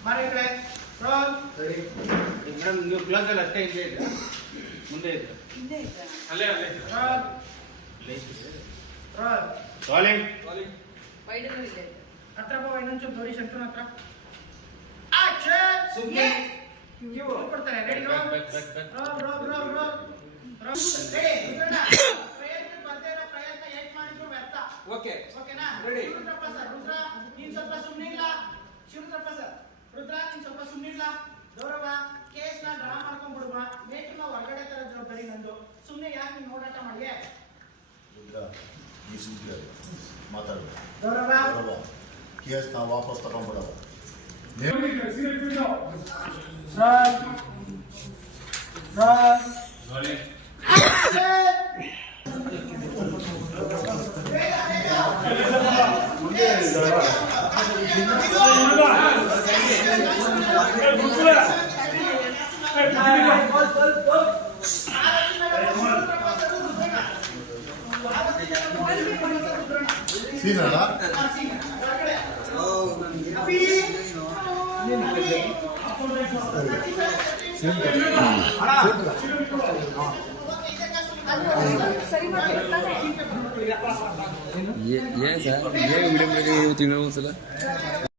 ಈ ಕಡೆ roll madam ನೀವು ಕ್ಲಾಸ್ ಅಲ್ಲಿ ಅಷ್ಟೇ ಇಲ್ಲೇ ಇದ್ರ? ಮುಂದೆ ಇದ್ರ? ಅಲ್ಲೇ ಅಲ್ಲೇ ರೋಲ್ ರೋಲ್ ಕಾಲಿಂಗ್ ವೈಡಲ್ಲೂ ಇಲ್ಲೇ ಹತ್ರ ಬಾ ಇನ್ನೊಂಚೂರು ಗೌರಿ ಶಂಕರನ್ ಹತ್ರ. ಆಕ್ಷನ್ ಸುಮ್ನೆ. ಕೊಡ್ತಾರೆ ready roll back back back roll roll roll roll roll ready ಮುದ್ರಣ. ಪ್ರಯತ್ನ ಬರ್ದೇ ಇರೋ ಪ್ರಯತ್ನ ಏಟ್ ಮಾಡಿದ್ರು ವ್ಯರ್ಥ. ಓಕೆ ಓಕೆನಾ ರೆಡಿ ರುದ್ರಪ್ಪ ಸರ್ ರುದ್ರ. ನೀನ್ ಸ್ವಲ್ಪ ಸುಮ್ಮನೆ ಇಲ್ಲ. ಸ್ವಲ್ಪ ಸುಮ್ಮನೆ ಇಲ್ಲ ಗೌರವ ಕೇಸ್ ನ ಡ್ರಾ ಮಾಡ್ಕೊಂಡ್ ಬಿಡುವ ಮೇಟ್ರನ್ನ ಹೊರಗಡೆ ತರ ಜವಾಬ್ದಾರಿ ನಂದು ಸುಮ್ಮನೆ ಯಾಕೆ ನೀನ್ ಓಡಾಟ ಮಾಡಿಯೇ ರುದ್ರ ಈ ಸುದ್ದಿ ಮಾತಾಡು ಗೌರವ ಬರವ ಕೇಸ್ ನಾವು ವಾಪಸ್ ತಗೊಂಡ್ಬಿಡವ ಸರ್ ಸರ್ ಕಾಲಿಂಗ್ ಸೀನಣ್ಣ ತಾನೇ ಏನ್ ಸರ್? ಏನ್ ವಿಡಿಯೋ ಮಾಡಿ